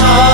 Rosa.